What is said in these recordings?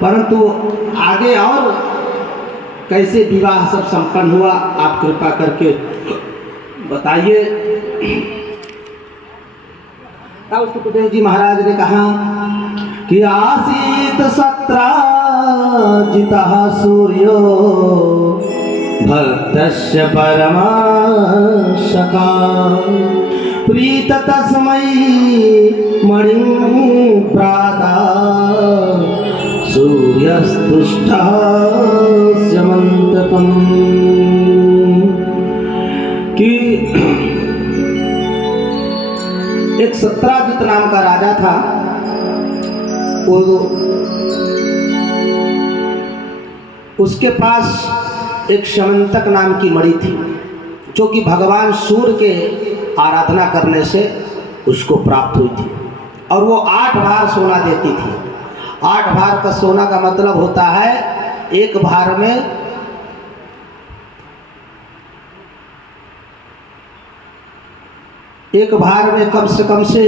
परंतु आगे और कैसे विवाह सब संपन्न हुआ आप कृपा करके बताइए। तब सुखदेव जी महाराज ने कहा कि आसीत सत्राजितः सूर्यो भक्तस्य परमाशका प्रीत तस्मै मणिं प्रादा सूर्यस्तुष्टः स्यमन्तकम्। कि एक सत्राजित नाम का राजा था। वो उसके पास एक शमंतक नाम की मणि थी जो कि भगवान सूर्य के आराधना करने से उसको प्राप्त हुई थी और वो 8 भार सोना देती थी। 8 भार का सोना का मतलब होता है एक भार में कम से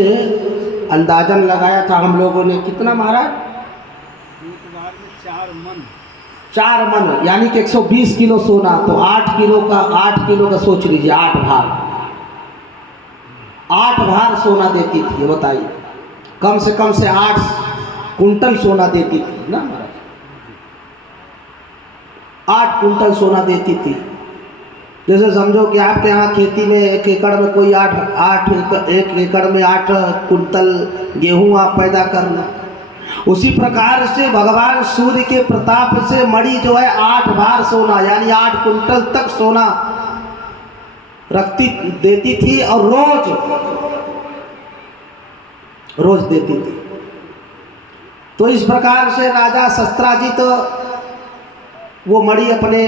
अंदाजन लगाया था हम लोगों ने कितना महाराज? एक बार में 4 मन यानी कि 120 किलो सोना। तो 8 किलो का सोच लीजिए 8 भार 8 भार सोना देती थी। बताइए कम से 8 कुंटल सोना देती थी ना महाराज। 8 कुंटल सोना देती थी। जैसे समझो कि आपके यहाँ खेती में 1 एकड़ में कोई 1 एकड़ में 8 कुंटल गेहूं आप पैदा कर लो। उसी प्रकार से भगवान सूर्य के प्रताप से मणि जो है 8 भार सोना यानी 8 कुंटल तक सोना देती थी और रोज देती थी। तो इस प्रकार से राजा शस्त्राजित वो मणि अपने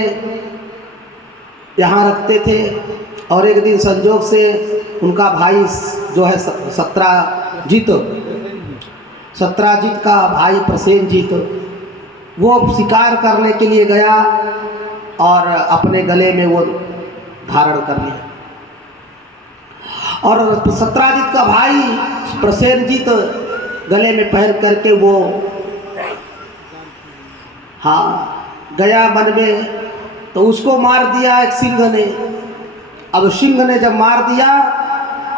यहाँ रखते थे और एक दिन संजोग से उनका भाई जो है सत्राजित का भाई प्रसेनजीत वो शिकार करने के लिए गया और अपने गले में वो धारण कर लिया। और सत्राजित का भाई प्रसेनजीत गले में पहन करके वो गया वन में। तो उसको मार दिया एक सिंह ने। अब सिंह ने जब मार दिया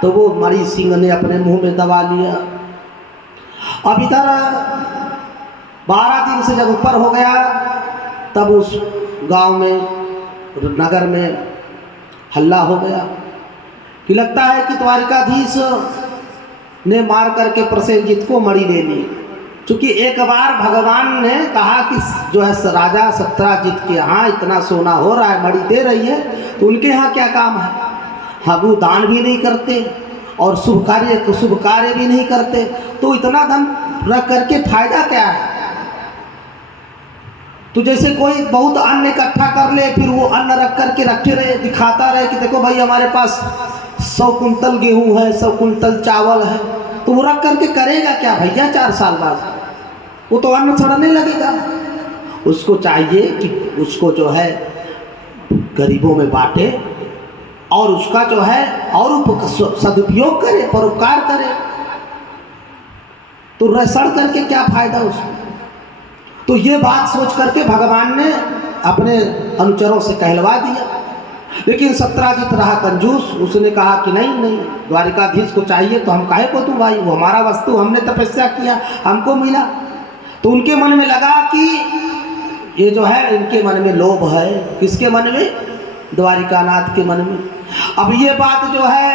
तो वो मणि सिंह ने अपने मुंह में दबा लिया। अब इधर 12 दिन से जब ऊपर हो गया तब उस गांव में नगर में हल्ला हो गया कि लगता है कि द्वारिकाधीश ने मार करके प्रसेनजीत को मणि दे ली। क्योंकि एक बार भगवान ने कहा कि जो है राजा सत्राजित के यहाँ इतना सोना हो रहा है मणि दे रही है तो उनके यहाँ क्या काम है। हाँ वो दान भी नहीं करते और शुभ कार्य भी नहीं करते तो इतना धन रख करके फायदा क्या है। तो जैसे कोई बहुत अन्न इकट्ठा कर ले फिर वो अन्न रख करके रखे रहे दिखाता रहे कि देखो भाई हमारे पास 100 कुंटल गेहूं है 100 कुंटल चावल है। तो वो रख करके करेगा क्या भैया 4 साल बाद वो तो अन्न सड़ने लगेगा। उसको चाहिए कि उसको जो है गरीबों में बांटे और उसका जो है और सदुपयोग करे परोपकार करे। तो सड़ करके क्या फायदा उसको। तो ये बात सोच करके भगवान ने अपने अनुचरों से कहलवा दिया। लेकिन सत्राजित रहा कंजूस। उसने कहा कि नहीं द्वारिकाधीश को चाहिए तो हम काहे को दूं भाई वो हमारा वस्तु हमने तपस्या किया हमको मिला। तो उनके मन में लगा कि ये जो है इनके मन में लोभ है। किसके मन में? द्वारिकानाथ के मन में। अब ये बात जो है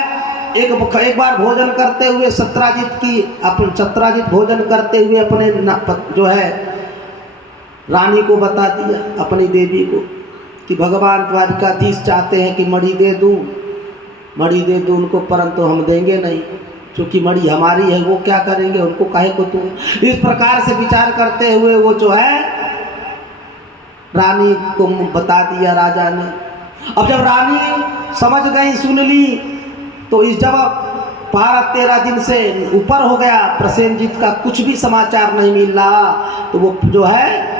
एक बार भोजन करते हुए सत्राजित भोजन करते हुए अपने जो है रानी को बता दिया अपनी देवी को कि भगवान द्वारिकाधीश चाहते हैं कि मणि दे दूं उनको परंतु हम देंगे नहीं क्योंकि मणि हमारी है। वो क्या करेंगे उनको काहे को तू। इस प्रकार से विचार करते हुए वो जो है रानी को बता दिया राजा ने। अब जब रानी समझ गई सुन ली तो इस जब 12-13 दिन से ऊपर हो गया प्रसेनजीत का कुछ भी समाचार नहीं मिल रहा तो वो जो है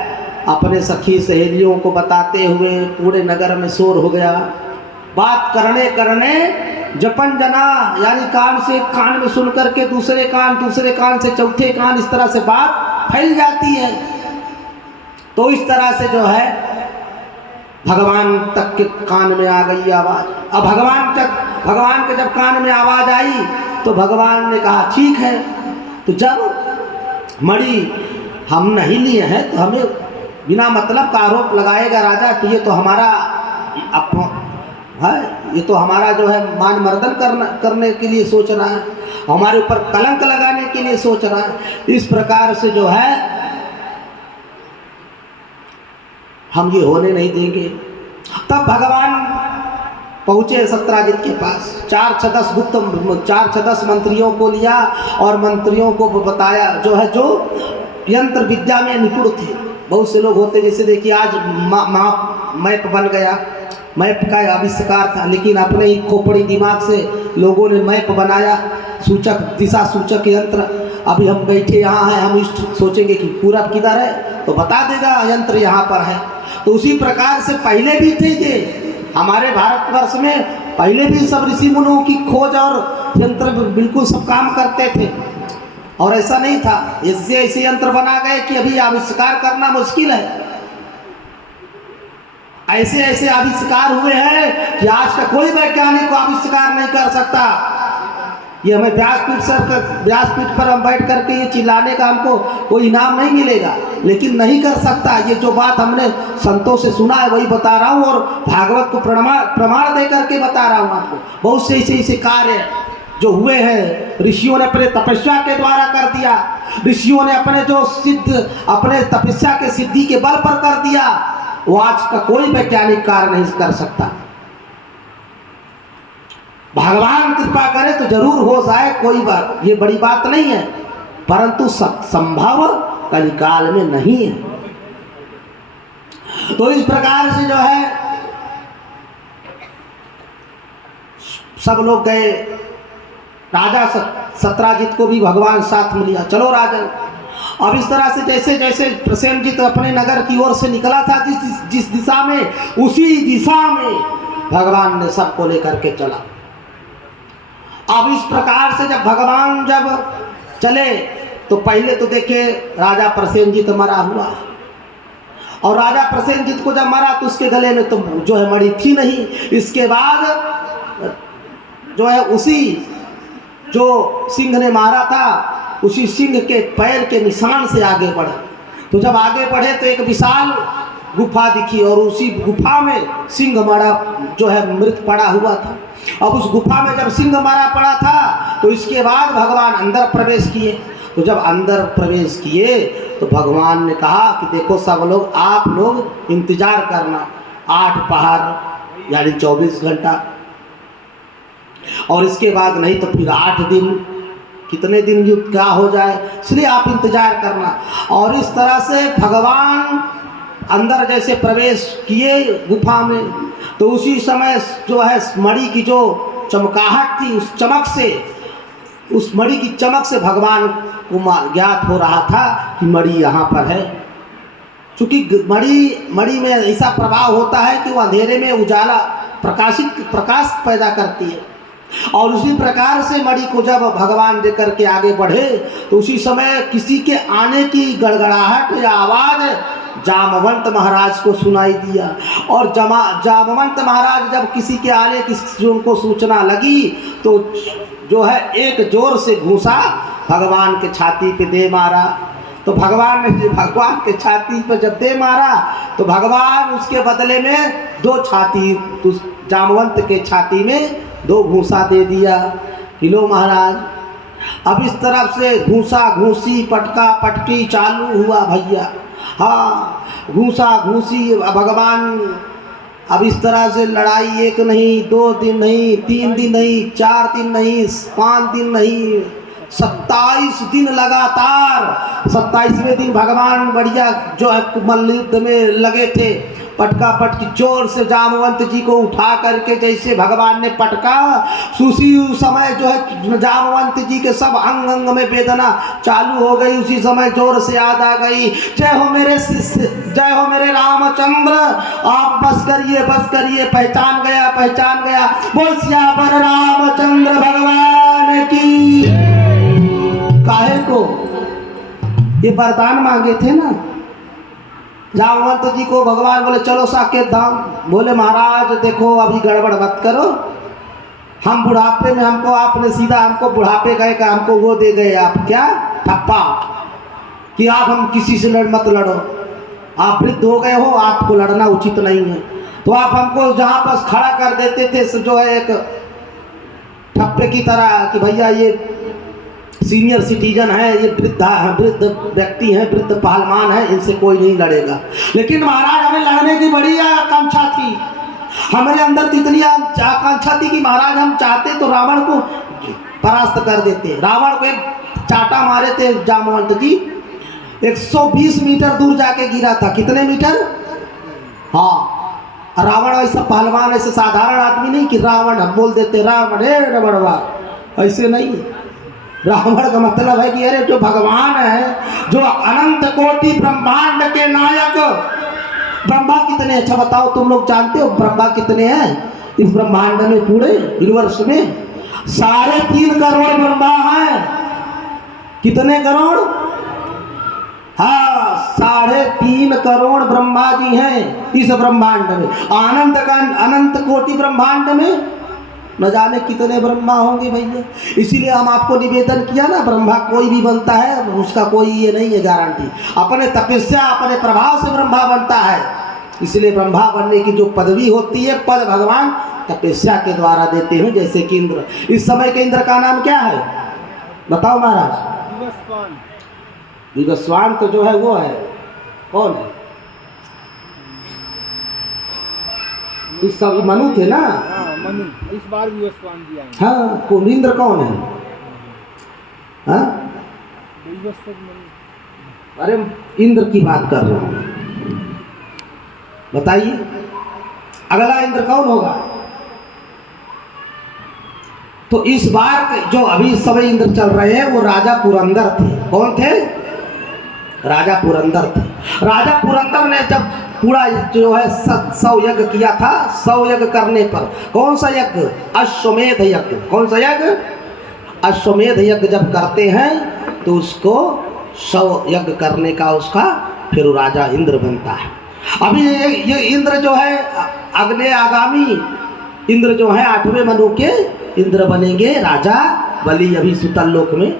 अपने सखी सहेलियों को बताते हुए पूरे नगर में शोर हो गया। बात करने जपन जना यानी कान से कान में सुन करके दूसरे कान से चौथे कान इस तरह से बात फैल जाती है। तो इस तरह से जो है भगवान तक के कान में आ गई आवाज़। अब भगवान के जब कान में आवाज़ आई तो भगवान ने कहा ठीक है। तो जब मणि हम नहीं लिए हैं तो हमें बिना मतलब का आरोप लगाएगा राजा, तो ये तो हमारा है, ये तो हमारा जो है मान मर्दन करने के लिए सोच रहा है, हमारे ऊपर कलंक लगाने के लिए सोच रहा है। इस प्रकार से जो है हम ये होने नहीं देंगे। तब भगवान पहुँचे सत्राजित के पास, 4 मंत्रियों को लिया और मंत्रियों को बताया, जो है जो यंत्र विद्या में निपुण थे। बहुत से लोग होते, जैसे देखिए आज मैप बन गया, मैप का आविष्कार था, लेकिन अपने ही खोपड़ी दिमाग से लोगों ने मैप बनाया, सूचक दिशा सूचक यंत्र। अभी हम बैठे यहाँ हैं, हम सोचेंगे कि पूरब किधर है तो बता देगा यंत्र यहाँ पर है। तो उसी प्रकार से पहले भी थे ये हमारे भारतवर्ष में, पहले भी सब ऋषि मुनियों की खोज और यंत्र बिल्कुल सब काम करते थे, और ऐसा नहीं था इससे ऐसे यंत्र बना गए कि अभी आविष्कार करना मुश्किल है। ऐसे ऐसे आविष्कार हुए हैं कि आज का कोई वैज्ञानिक को आविष्कार नहीं कर सकता। ये हमें व्यासपीठ पर हम बैठ करके ये चिल्लाने का हमको कोई इनाम नहीं मिलेगा, लेकिन नहीं कर सकता। ये जो बात हमने संतों से सुना है वही बता रहा हूँ, और भागवत को प्रमाण दे करके बता रहा हूँ आपको। बहुत से ऐसे कार्य जो हुए हैं ऋषियों ने अपने तपस्या के द्वारा कर दिया, ऋषियों ने अपने तपस्या के सिद्धि के बल पर कर दिया, वो आज का कोई वैज्ञानिक कार्य नहीं कर सकता। भगवान कृपा करे तो जरूर हो जाए, कोई बात ये बड़ी बात नहीं है, परंतु संभव कलिकाल में नहीं है। तो इस प्रकार से जो है सब लोग गए, राजा सत्राजित को भी भगवान साथ में लिया, चलो राजन। अब इस तरह से जैसे जैसे प्रसेनजीत अपने नगर की ओर से निकला था, जिस दिशा में, उसी दिशा में भगवान ने सबको लेकर के चला। अब इस प्रकार से जब भगवान जब चले तो पहले तो देखे राजा प्रसेनजीत मरा हुआ, और राजा प्रसेनजीत को जब मरा तो उसके गले में तो जो है मणि थी नहीं। इसके बाद जो है उसी जो सिंह ने मारा था उसी सिंह के पैर के निशान से आगे बढ़े। तो जब आगे बढ़े तो एक विशाल गुफा दिखी, और उसी गुफा में सिंह मरा जो है मृत पड़ा हुआ था। अब उस गुफा में जब सिंह मरा पड़ा था तो इसके बाद भगवान अंदर प्रवेश किए। तो जब अंदर प्रवेश किए तो भगवान ने कहा कि देखो सब लोग, आप लोग इंतजार करना 8 पहर यानी 24 घंटा, और इसके बाद नहीं तो फिर 8 दिन, कितने दिन युद्ध क्या हो जाए, इसलिए आप इंतजार करना। और इस तरह से भगवान अंदर जैसे प्रवेश किए गुफा में, तो उसी समय जो है मणि की जो चमकाहट थी, उस मणि की चमक से भगवान को ज्ञात हो रहा था कि मणि यहाँ पर है। क्योंकि मणि में ऐसा प्रभाव होता है कि वो अंधेरे में उजाला प्रकाश पैदा करती है, और उसी प्रकार से मणि को जब भगवान दे करके आगे बढ़े तो उसी समय किसी के आने की गड़गड़ाहट या आवाज़ जामवंत महाराज को सुनाई दिया। और जामवंत महाराज जब किसी के आने की उनको सूचना लगी तो जो है एक जोर से घूंसा भगवान के छाती पे दे मारा। तो भगवान ने भगवान के छाती पे जब दे मारा तो भगवान उसके बदले में 2 छाती उस जामवंत के छाती में 2 घूंसा दे दिया। हिलो महाराज। अब इस तरफ से घूंसा घूंसी पटका पटकी चालू हुआ भैया। हाँ, घूंसा घूंसी भगवान। अब इस तरह से लड़ाई 1 नहीं, 2 दिन नहीं, 3 दिन नहीं, 4 दिन नहीं, 5 दिन नहीं, 27 दिन लगातार। 27वें दिन भगवान बढ़िया जो है मल्लयुद्ध में लगे थे। पटका पटकी जोर से जामवंत जी को उठा करके जैसे भगवान ने पटका, उसी समय जो है जामवंत जी के सब अंग अंग में वेदना चालू हो गई। उसी समय जोर से याद आ गई, जय हो मेरे रामचंद्र, आप बस करिए, पहचान गया। बोल सियावर रामचंद्र भगवान की। काहे को ये वरदान मांगे थे ना, जामवंत जी को भगवान बोले चलो साकेत धाम। बोले महाराज देखो अभी गड़बड़ मत करो, हम बुढ़ापे में, हमको आपने सीधा हमको बुढ़ापे गए का हमको वो दे गए आप क्या ठप्पा कि आप हम किसी से मत लड़ो, आप वृद्ध हो गए हो, आपको लड़ना उचित नहीं है। तो आप हमको जहाँ पर खड़ा कर देते थे जो है एक ठप्पे की तरह कि भैया ये सीनियर सिटीजन है, ये वृद्ध व्यक्ति हैं, वृद्ध पहलवान है, इनसे कोई नहीं लड़ेगा। लेकिन महाराज हमें लड़ने की बड़ी आकांक्षा थी, हमारे अंदर तो इतनी आकांक्षा थी कि महाराज हम चाहते तो रावण को परास्त कर देते। रावण को एक चाटा मारे थे जामवंत जी, 120 मीटर दूर जाके गिरा था। कितने मीटर? हाँ, रावण ऐसा पहलवान, ऐसे साधारण आदमी नहीं कि रावण हम बोल देते रावण हे रबड़वा, ऐसे नहीं। रावण का मतलब है कि अरे जो भगवान है, जो अनंत कोटि ब्रह्मांड के नायक, ब्रह्मा कितने, अच्छा बताओ तुम लोग जानते हो ब्रह्मा कितने हैं इस ब्रह्मांड में, पूरे यूनिवर्स में? 3.5 करोड़ ब्रह्मा हैं। कितने करोड़? हाँ, 3.5 करोड़ ब्रह्मा जी हैं इस ब्रह्मांड में। अनंत कोटि ब्रह्मांड में न जाने कितने ब्रह्मा होंगे भैया। इसीलिए हम आपको निवेदन किया ना, ब्रह्मा कोई भी बनता है उसका कोई ये नहीं है गारंटी, अपने तपस्या अपने प्रभाव से ब्रह्मा बनता है। इसलिए ब्रह्मा बनने की जो पदवी होती है, पद भगवान तपस्या के द्वारा देते हैं। जैसे कि इंद्र, इस समय के इंद्र का नाम क्या है बताओ महाराज? विवस्वान। विवस्वान तो जो है वो है, कौन है? इस सब मनु थे ना? हाँ, मनु इस बार विवस्वान जी आएंगे। हाँ, कौन इंद्र कौन है? हाँ, विवस्वान मनु। अरे इंद्र की बात कर रहा हूँ, बताइए अगला इंद्र कौन होगा? तो इस बार जो अभी सभी इंद्र चल रहे हैं वो राजा पुरंदर थे। कौन थे? राजा पुरंदर थे। राजा पुरंदर ने जब पूरा जो है 100 यज्ञ किया था, 100 यज्ञ करने पर, कौन सा यज्ञ? अश्वमेध यज्ञ। कौन सा यज्ञ? अश्वमेध यज्ञ जब करते हैं तो उसको 100 यज्ञ करने का उसका फिर राजा इंद्र बनता है। अभी ये इंद्र जो है अगले आगामी इंद्र जो है 8वें मनु के इंद्र बनेंगे राजा बलि, अभी सुतल लोक में।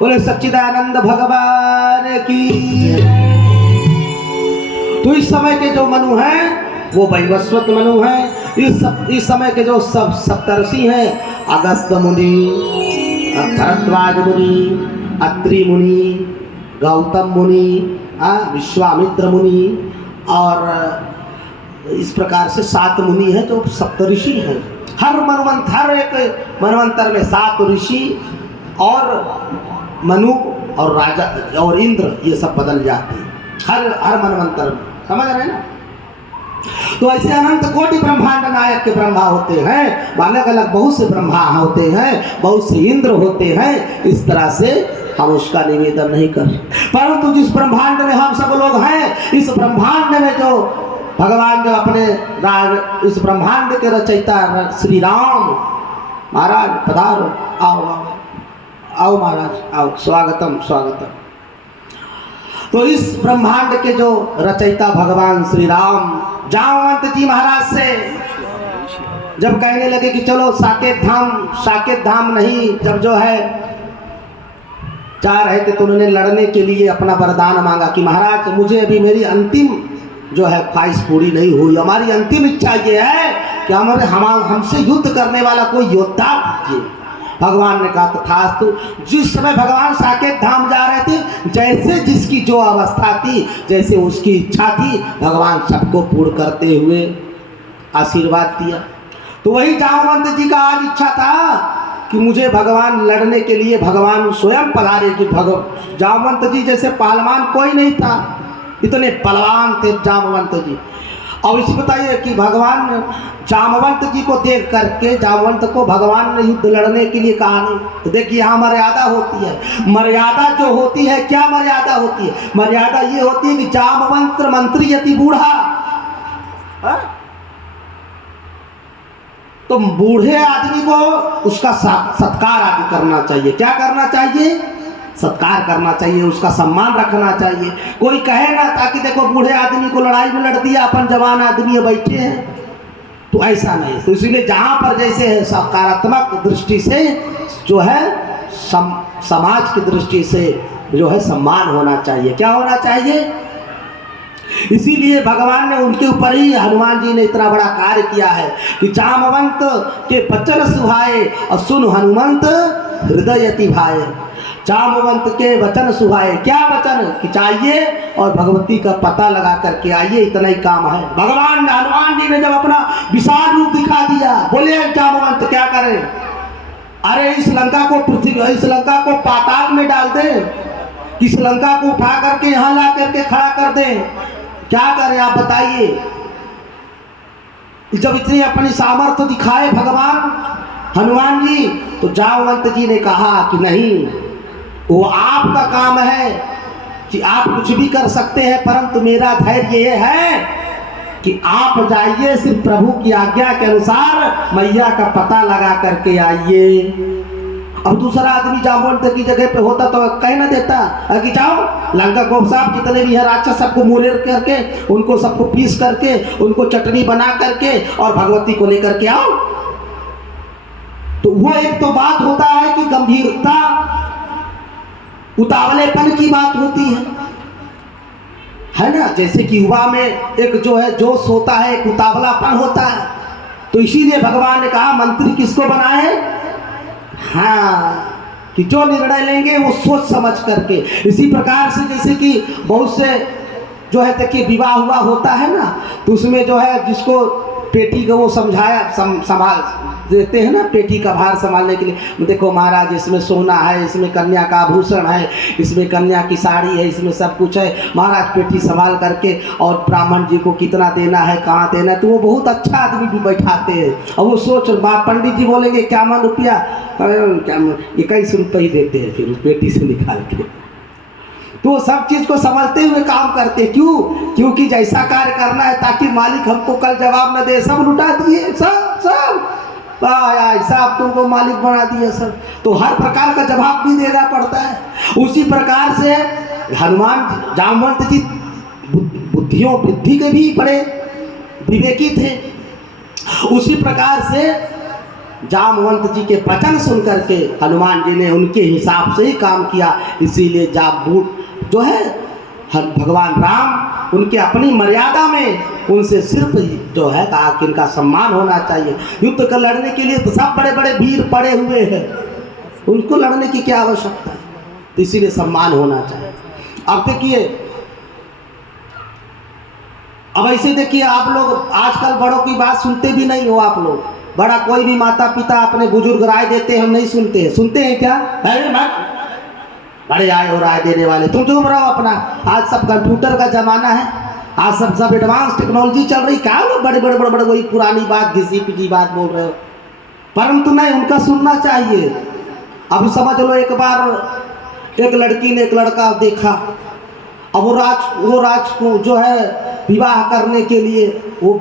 बोले सच्चिदानंद भगवान की। तो इस समय के जो मनु हैं वो वैवस्वत मनु हैं। इस समय के जो सब सप्तर्षि हैं, अगस्त्य मुनि, भरद्वाज मुनि, अत्रि मुनि, गौतम मुनि, विश्वामित्र मुनि, और इस प्रकार से 7 मुनि हैं जो सप्तऋषि हैं। हर एक मनवंतर में 7 ऋषि और मनु और राजा और इंद्र ये सब बदल जाते हैं हर मनवंतर में, समझ रहे हैं ना? तो ऐसे अनंत कोटि ब्रह्मांड नायक के ब्रह्मा होते हैं, अलग अलग बहुत से ब्रह्मा होते हैं, बहुत से इंद्र होते हैं। इस तरह से हम उसका निवेदन नहीं कर, परंतु जिस ब्रह्मांड में हम सब लोग हैं, इस ब्रह्मांड में जो भगवान जो अपने इस ब्रह्मांड के रचयिता श्री राम महाराज पधारो, आओ आओ आओ महाराज आओ, स्वागतम स्वागतम। तो इस ब्रह्मांड के जो रचयिता भगवान श्री राम जामवंत जी महाराज से जब कहने लगे कि चलो साकेत धाम नहीं, जब जो है जा रहे थे तो उन्होंने लड़ने के लिए अपना वरदान मांगा कि महाराज मुझे अभी मेरी अंतिम जो है ख्वाहिश पूरी नहीं हुई, हमारी अंतिम इच्छा ये है कि हमसे युद्ध करने वाला कोई योद्धा दीजिए। भगवान ने कहा तथास्तु। जिस समय भगवान साकेत धाम जा रहे थे, जैसे जिसकी जो अवस्था थी, जैसे उसकी इच्छा थी, भगवान सबको पूर्ण करते हुए आशीर्वाद दिया। तो वही जामवंत जी का आज इच्छा था कि मुझे भगवान लड़ने के लिए भगवान स्वयं पधारे। कि जामवंत जी जैसे पहलवान कोई नहीं था, इतने बलवान थे जामवंत जी। और इसी बताइए कि भगवान जामवंत जी को देख करके जामवंत को भगवान ने युद्ध लड़ने के लिए कहा नहीं। तो देखिए यहाँ मर्यादा होती है। मर्यादा जो होती है, क्या मर्यादा होती है? मर्यादा ये होती है कि जामवंत मंत्री यति बूढ़ा, तो बूढ़े आदमी को उसका सत्कार आदि करना चाहिए। क्या करना चाहिए? सत्कार करना चाहिए, उसका सम्मान रखना चाहिए। कोई कहे ना ताकि देखो बूढ़े आदमी को लड़ाई में लड़ दिया, अपन जवान आदमी बैठे हैं, तो ऐसा नहीं। तो इसलिए जहाँ पर जैसे है सकारात्मक दृष्टि से जो है समाज की दृष्टि से जो है सम्मान होना चाहिए। क्या होना चाहिए? इसीलिए भगवान ने उनके ऊपर ही, हनुमान जी ने इतना बड़ा कार्य किया है कि जामवंत के वचन सुहाए और सुन हनुमंत हृदय अति भाए। जामवंत के वचन सुहाए, क्या वचन कि चाहिए और भगवती का पता लगा करके आइए, इतना ही काम है। भगवान हनुमान जी ने जब अपना विशाल रूप दिखा दिया, बोले जामवंत क्या करें? अरे इस लंका को पृथ्वी, इस लंका को पाताल में डाल दें, इस लंका को उठा करके यहाँ ला करके खड़ा कर दें, क्या करें आप बताइए? जब इतनी अपनी सामर्थ्य दिखाए भगवान हनुमान जी, तो जामवंत जी ने कहा कि नहीं, वो आपका काम है कि आप कुछ भी कर सकते हैं, परंतु मेरा धैर्य ये है कि आप जाइए सिर्फ प्रभु की आज्ञा के अनुसार मैया का पता लगा करके आइए। अब दूसरा आदमी जामवंत की जगह पे होता तो कह ना देता कि जाओ लंका को साहब जितने भी है राक्षस सबको मुनेर करके, उनको सबको पीस करके, उनको चटनी बना करके और भगवती को लेकर के आओ। तो वो एक तो बात होता है कि गंभीरता, उतावलेपन की बात होती है ना। जैसे कि युवा में एक जो है जोश होता है, एक उतावलापन होता है। तो इसीलिए भगवान ने कहा मंत्री किसको बनाए? हाँ, कि जो निर्णय लेंगे वो सोच समझ करके। इसी प्रकार से जैसे कि बहुत से जो है देखिए विवाह हुआ होता है ना, तो उसमें जो है जिसको पेटी को वो समझाया संभाल देते हैं ना, पेटी का भार संभालने के लिए, देखो महाराज इसमें सोना है, इसमें कन्या का आभूषण है, इसमें कन्या की साड़ी है, इसमें सब कुछ है, महाराज पेटी संभाल करके और ब्राह्मण जी को कितना देना है, कहाँ देना है। तो वो बहुत अच्छा आदमी भी बैठाते हैं और वो सोच, पंडित जी बोलेंगे क्या मन रुपया, क्या 21 रुपये ही देते हैं फिर उस पेटी से निकाल के। तो सब चीज को समझते हुए काम करते। क्यों? क्योंकि जैसा कार्य करना है ताकि मालिक हमको कल जवाब न दे, सब लुटा दिए, सब साहब तुमको मालिक बना दिया सब, तो हर प्रकार का जवाब भी देना पड़ता है। उसी प्रकार से हनुमान जामवंत जी बुद्धियों बुद्धि के भी बड़े विवेकी थे। उसी प्रकार से जामवंत जी के वचन सुन करके हनुमान जी ने उनके हिसाब से ही काम किया। इसीलिए जामवंत जो है भगवान राम उनके अपनी मर्यादा में उनसे सिर्फ जो है कहा कि इनका सम्मान होना चाहिए। युद्ध कर लड़ने के लिए तो सब बड़े बड़े वीर पड़े हुए हैं, उनको लड़ने की क्या आवश्यकता है? तो इसीलिए सम्मान होना चाहिए। अब देखिए, अब ऐसे देखिए आप लोग आजकल बड़ों की बात सुनते भी नहीं हो। आप लोग बड़ा कोई भी माता पिता अपने बुजुर्ग राय देते हैं, हम नहीं सुनते हैं। सुनते हैं क्या? बड़े आए हो राय देने वाले, तुम चुप रहो अपना। आज सब कंप्यूटर का जमाना है, आज सब एडवांस टेक्नोलॉजी चल रही, क्या लोग बड़े बड़े बड़े बड़े वही पुरानी बात घिसी पिटी बात बोल रहे हो। परंतु नहीं, उनका सुनना चाहिए। अब समझ लो एक बार एक लड़की ने एक लड़का देखा, अब वो राज को जो है विवाह करने के लिए वो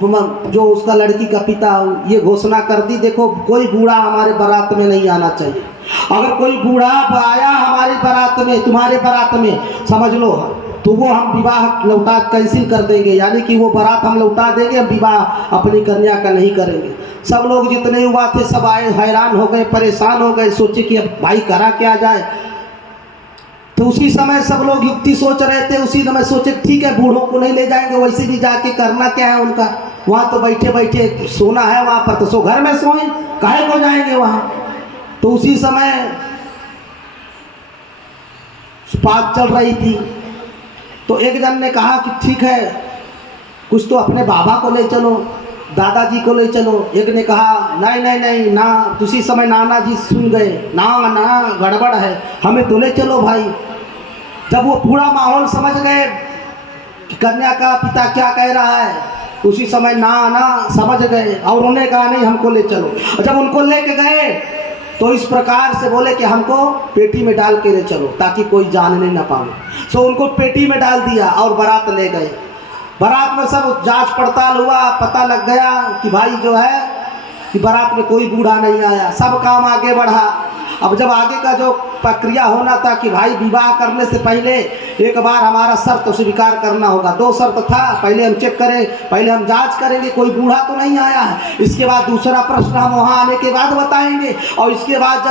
जो उसका लड़की का पिता ये घोषणा कर दी, देखो कोई बूढ़ा हमारे बारात में नहीं आना चाहिए। अगर कोई बूढ़ा आया हमारी बारात में, तुम्हारे बारात में, समझ लो तो वो हम विवाह लौटा कैंसिल कर देंगे, यानी कि वो बारात हम लौटा देंगे, हम विवाह अपनी कन्या का नहीं करेंगे। सब लोग जितने युवा थे सब आए, हैरान हो गए, परेशान हो गए, सोचे कि अब भाई करा क्या जाए। तो उसी समय सब लोग युक्ति सोच रहे थे। उसी समय सोचे ठीक है बूढ़ों को नहीं ले जाएंगे, वैसे भी जाके करना क्या है उनका, वहाँ तो बैठे बैठे सोना है वहाँ पर, तो सो घर में सोएं, काहे को जाएंगे वहाँ। तो उसी समय बात चल रही थी, तो एक जन ने कहा कि ठीक है कुछ तो अपने बाबा को ले चलो, दादाजी को ले चलो। एक ने कहा नहीं नहीं नहीं ना, उसी समय नाना जी सुन गए, ना ना गड़बड़ है, हमें तो ले चलो भाई। जब वो पूरा माहौल समझ गए कि कन्या का पिता क्या कह रहा है, उसी समय ना ना समझ गए और उन्होंने कहा नहीं हमको ले चलो। और जब उनको लेके गए तो इस प्रकार से बोले कि हमको पेटी में डाल के ले चलो ताकि कोई जानने ना पाए। सो उनको पेटी में डाल दिया और बारात ले गए। बारात में सब जांच पड़ताल हुआ, पता लग गया कि भाई जो है कि बारात में कोई बूढ़ा नहीं आया। सब काम आगे बढ़ा अब जब आगे का जो प्रक्रिया होना था कि भाई विवाह करने से पहले एक बार हमारा शर्त स्वीकार करना होगा। 2 शर्त था, पहले हम चेक करें, पहले हम जांच करेंगे कोई बूढ़ा तो नहीं आया है, इसके बाद दूसरा प्रश्न हम वहाँ आने के बाद बताएंगे, और इसके बाद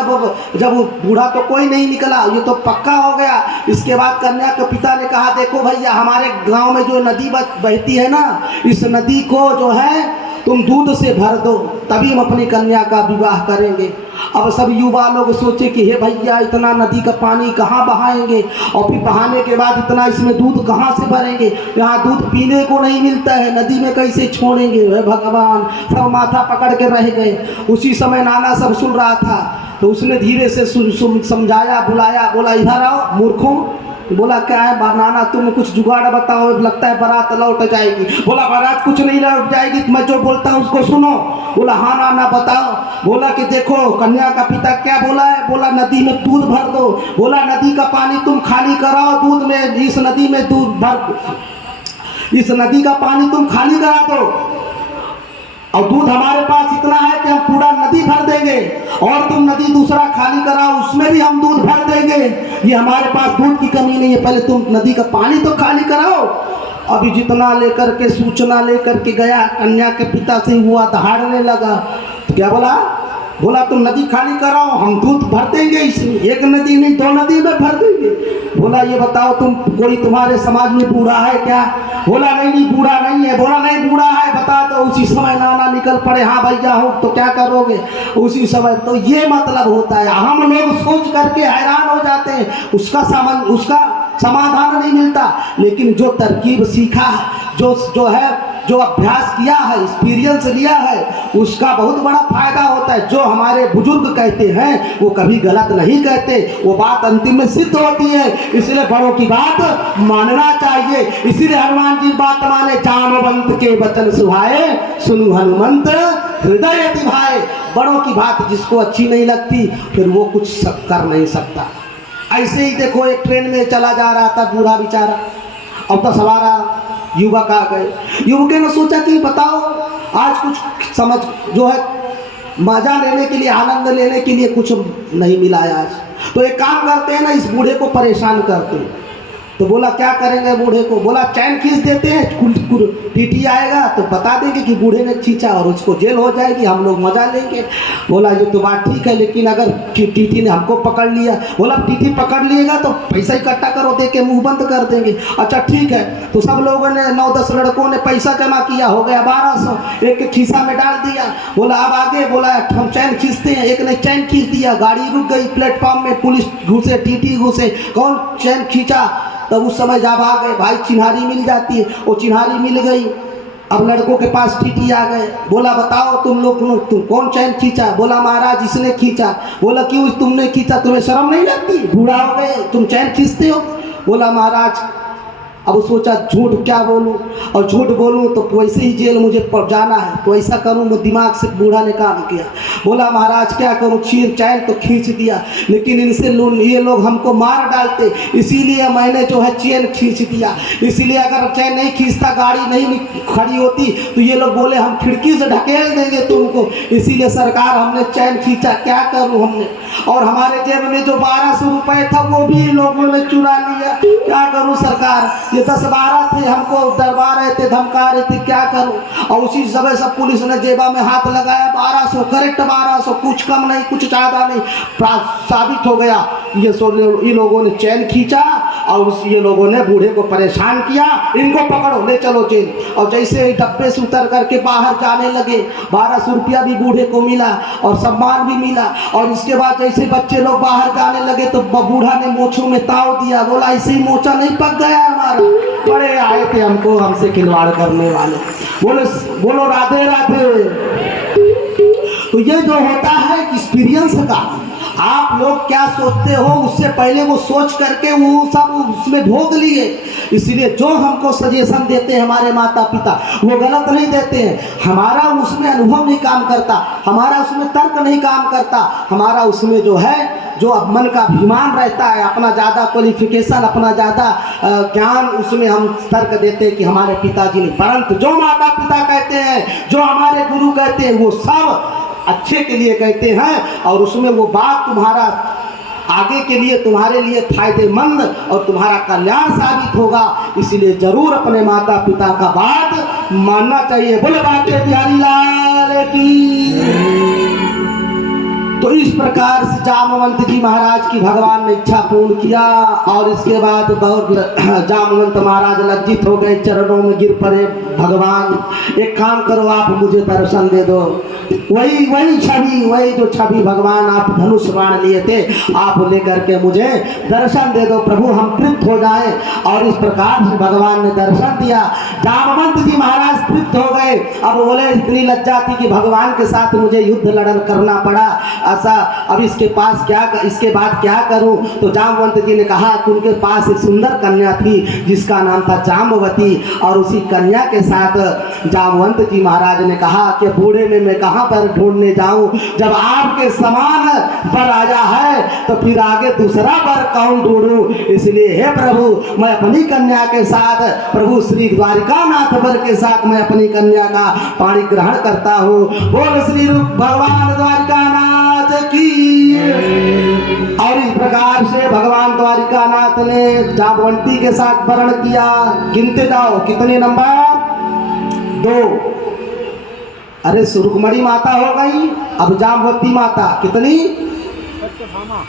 जब बूढ़ा तो कोई नहीं निकला, ये तो पक्का हो गया। इसके बाद कन्या के पिता ने कहा देखो भैया हमारे गाँव में जो नदी बहती है ना, इस नदी को जो है तुम दूध से भर दो, तभी हम अपनी कन्या का विवाह करेंगे। अब सब युवा लोग सोचे कि हे भैया इतना नदी का पानी कहाँ बहाएंगे, और फिर बहाने के बाद इतना इसमें दूध कहाँ से भरेंगे, यहाँ दूध पीने को नहीं मिलता है, नदी में कैसे छोड़ेंगे, हे भगवान। सब माथा पकड़ के रह गए। उसी समय नाना सब सुन रहा था, तो उसने धीरे से समझाया, बुलाया, बोला इधर आओ मूर्खों। बोला क्या है नाना, तुम कुछ जुगाड़ बताओ, लगता है बारात लौट जाएगी। बोला बारात कुछ नहीं लौट जाएगी, मैं जो बोलता हूँ उसको सुनो। बोला हाँ नाना बताओ। बोला कि देखो कन्या का पिता क्या बोला है, बोला नदी में दूध भर दो। बोला नदी का पानी तुम खाली कराओ, दूध में इस नदी में दूध भर, इस नदी का पानी तुम खाली करा दो, और दूध हमारे पास इतना है कि हम पूरा नदी भर देंगे, और तुम नदी दूसरा खाली कराओ उसमें भी हम दूध भर देंगे, ये हमारे पास दूध की कमी नहीं है, पहले तुम नदी का पानी तो खाली कराओ। अभी जितना लेकर के सूचना लेकर के गया, कन्या के पिता से हुआ दहाड़ने लगा। तो क्या बोला, बोला तुम नदी खाली कराओ, हम दूध भर देंगे, इसमें एक नदी नहीं 2 नदी में भर देंगे। बोला ये बताओ तुम कोई तुम्हारे समाज में बूढ़ा है क्या। बोला नहीं बूढ़ा नहीं है। बोला नहीं बूढ़ा है बता दो। उसी समय नाना निकल पड़े, हाँ भैया हूँ तो क्या करोगे उसी समय। तो ये मतलब होता है, हम लोग सोच करके हैरान हो जाते हैं, उसका समाधान नहीं मिलता। लेकिन जो तरकीब सीखा है, जो अभ्यास किया है, एक्सपीरियंस लिया है, उसका बहुत बड़ा फायदा होता है। जो हमारे बुजुर्ग कहते हैं वो कभी गलत नहीं कहते, वो बात अंतिम में सिद्ध होती है। इसलिए बड़ों की बात मानना चाहिए। इसीलिए हनुमान जी बात माने, जामवंत के वचन सुहाए, सुनु हनुमंत हृदय दिभाए। बड़ों की बात जिसको अच्छी नहीं लगती फिर वो कुछ कर नहीं सकता। ऐसे ही देखो एक ट्रेन में चला जा रहा था बूढ़ा बेचारा, अब तो सवारा युवक आ गए। युवक ने सोचा कि बताओ आज कुछ समझ जो है मजा लेने के लिए, आनंद लेने के लिए कुछ नहीं मिला है आज, तो एक काम करते हैं ना, इस बूढ़े को परेशान करते हैं। तो बोला क्या करेंगे बूढ़े को। बोला चैन खींच देते हैं, टीटी आएगा तो बता देंगे कि बूढ़े ने खींचा और उसको जेल हो जाएगी, हम लोग मजा लेंगे। बोला ये तो बात ठीक है, लेकिन अगर टीटी ने हमको पकड़ लिया। बोला टीटी पकड़ लिएगा तो पैसा इकट्ठा करो, दे के मुंह बंद कर देंगे। अच्छा ठीक है। तो सब लोगों ने 9-10 लड़कों ने पैसा जमा किया, हो गया 1200, एक के खीसा में डाल दिया। बोला अब आगे, बोला हम चैन खींचते हैं। एक ने चैन खींच दिया, गाड़ी रुक गई प्लेटफॉर्म में, पुलिस घुसे, टीटी घुसे, कौन चैन खींचा। तब उस समय जब आ गए भाई चिन्हारी मिल जाती है, वो चिन्हारी मिल गई। अब लड़कों के पास टीटी आ गए। बोला बताओ तुम कौन चैन खींचा। बोला महाराज इसने खींचा। बोला क्यों तुमने खींचा, तुम्हें शर्म नहीं लगती, बूढ़ा हो गए तुम चैन खींचते हो। बोला महाराज, अब सोचा झूठ क्या बोलूं, और झूठ बोलूं तो वैसे ही जेल मुझे जाना है, तो ऐसा करूं। मैं दिमाग से बूढ़ा ने काम किया। बोला महाराज क्या करूं, चैन तो खींच दिया, लेकिन इनसे ये लोग हमको मार डालते, इसीलिए मैंने जो है चैन खींच दिया। इसीलिए अगर चैन नहीं खींचता, गाड़ी नहीं खड़ी होती, तो ये लोग बोले हम खिड़की से ढकेल देंगे तुमको, इसीलिए सरकार हमने चैन खींचा। क्या करूं हमने, और हमारे जेब में जो 1200 रुपये था वो भी लोगों ने चुरा लिया। क्या करूं सरकार, ये 10-12 थे, हमको डरवा रहे थे, धमका रहे थे, क्या करूं। और उसी समय सब पुलिस ने जेबा में हाथ लगाया, 1200 करेक्ट 1200, कुछ कम नहीं कुछ ज़्यादा नहीं। साबित हो गया ये लोगों ने चैन खींचा, और ये लोगों ने बूढ़े को परेशान किया, इनको पकड़ो ले चलो जेल। और जैसे ही डब्बे से उतर करके बाहर जाने लगे, 1200 रुपया भी बूढ़े को मिला और सम्मान भी मिला। और इसके बाद जैसे बच्चे लोग बाहर जाने लगे तो बूढ़ा ने मोछों में ताव दिया। बोला ऐसे ही मोचा नहीं पक गया हमारा, बड़े आए थे हमसे खिलवाड़ करने वाले। बोलो राधे राधे। तो ये जो होता है एक्सपीरियंस का, आप लोग क्या सोचते हो उससे पहले वो सोच करके वो सब उसमें भोग लिए। इसलिए जो हमको सजेशन देते हैं हमारे माता पिता, वो गलत नहीं देते हैं। हमारा उसमें अनुभव नहीं काम करता, हमारा उसमें तर्क नहीं काम करता, हमारा उसमें जो है जो अब मन का अभिमान रहता है, अपना ज़्यादा क्वालिफिकेशन, अपना ज़्यादा ज्ञान, उसमें हम तर्क देते हैं कि हमारे पिताजी ने। परंतु जो माता पिता कहते हैं, जो हमारे गुरु कहते हैं, वो सब अच्छे के लिए कहते हैं और उसमें वो बात तुम्हारा आगे के लिए तुम्हारे लिए फायदेमंद और तुम्हारा कल्याण साबित होगा। इसलिए जरूर अपने माता पिता का बात मानना चाहिए। बोले बाके बिहारी लाल की। तो इस प्रकार से जामवंत जी महाराज की भगवान ने इच्छा पूर्ण किया और इसके बाद बहुत जामवंत महाराज लज्जित हो गए, चरणों में गिर पड़े। भगवान एक काम करो, आप मुझे दर्शन दे दो। वही छवि, वही जो छवि भगवान आप धनुष बाण लिए थे, आप लेकर के मुझे दर्शन दे दो प्रभु, हम तृप्त हो जाएं। और इस प्रकार से भगवान ने दर्शन दिया। जामवंत जी महाराज तृप्त हो गए। अब बोले इतनी लज्जा थी कि भगवान के साथ मुझे युद्ध लड़न करना पड़ा, ऐसा अब इसके बाद क्या करूं। तो जामवंत जी ने कहा कि उनके पास एक सुंदर कन्या थी जिसका नाम था जाम्बवती, और उसी कन्या के साथ जामवंत जी महाराज ने कहा कि बूढ़े में मैं कहाँ पर ढूंढने जाऊं, जब आपके समान वर आया है तो फिर आगे दूसरा वर कौन ढूंढूं। इसलिए हे प्रभु, मैं अपनी कन्या के साथ, प्रभु श्री द्वारिकानाथ वर के साथ मैं अपनी कन्या का पाणी ग्रहण करता हूँ। बोल श्री रूप भगवान द्वारिकानाथ की। और इस प्रकार से भगवान द्वारिकानाथ ने जामवंती के साथ वर्ण किया। गिनते जाओ कितने नंबर? 2। अरे सुरुकमणी माता हो गई, अब जामवती माता कितनी? सत्यभामा।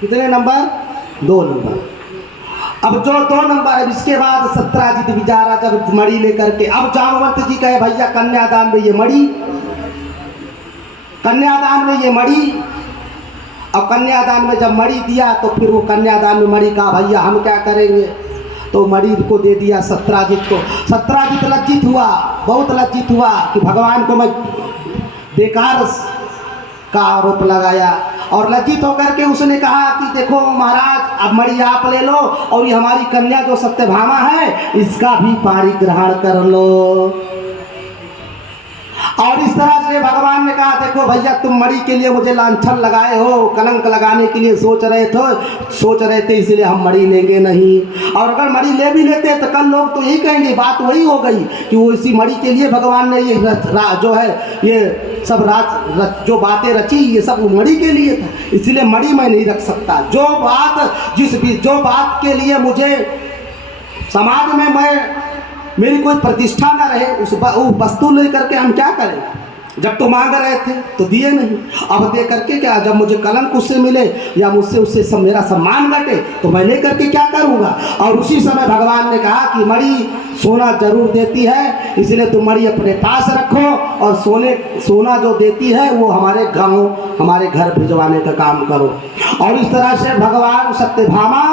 कितने नंबर? 2 नंबर। अब जो 2 नंबर है, इसके बाद सत्राजित बिचारा जब मणि लेकर के, अब जामवंत जी कहे भैया कन्यादान में ये मणि, कन्यादान में ये मणि। अब कन्यादान में जब मणि दिया तो फिर वो कन्यादान में मणि का भैया हम क्या करेंगे, तो मणि को दे दिया सत्राजित को। सत्राजित लज्जित हुआ, बहुत लज्जित हुआ कि भगवान को मैं बेकार का आरोप लगाया, और लज्जित होकर के उसने कहा कि देखो महाराज, अब मणि आप ले लो और ये हमारी कन्या जो सत्यभामा है इसका भी पाणी ग्रहण कर लो। और इस तरह से भगवान ने कहा देखो भैया, तुम मणि के लिए मुझे लांछन लगाए हो, कलंक लगाने के लिए सोच रहे थे, इसलिए हम मणि लेंगे नहीं। और अगर मणि ले भी लेते तो कल लोग तो यही कहेंगे, बात वही हो गई कि वो इसी मणि के लिए भगवान ने ये जो है ये सब जो बातें रची ये सब मणि के लिए था, इसलिए मणि मैं नहीं रख सकता। जो बात के लिए मुझे समाज में मेरी कोई प्रतिष्ठा ना रहे, उस वस्तु लेकर के हम क्या करें। जब तो मांग रहे थे तो दिए नहीं, अब दे करके क्या, जब मुझे कलंक उससे मिले या मुझसे उससे मेरा सम्मान घटे तो मैं लेकर के क्या करूँगा। और उसी समय भगवान ने कहा कि मणि सोना जरूर देती है, इसलिए तुम मणि अपने पास रखो और सोना जो देती है वो हमारे गाँव हमारे घर भिजवाने का काम करो। और इस तरह से भगवान सत्यभामा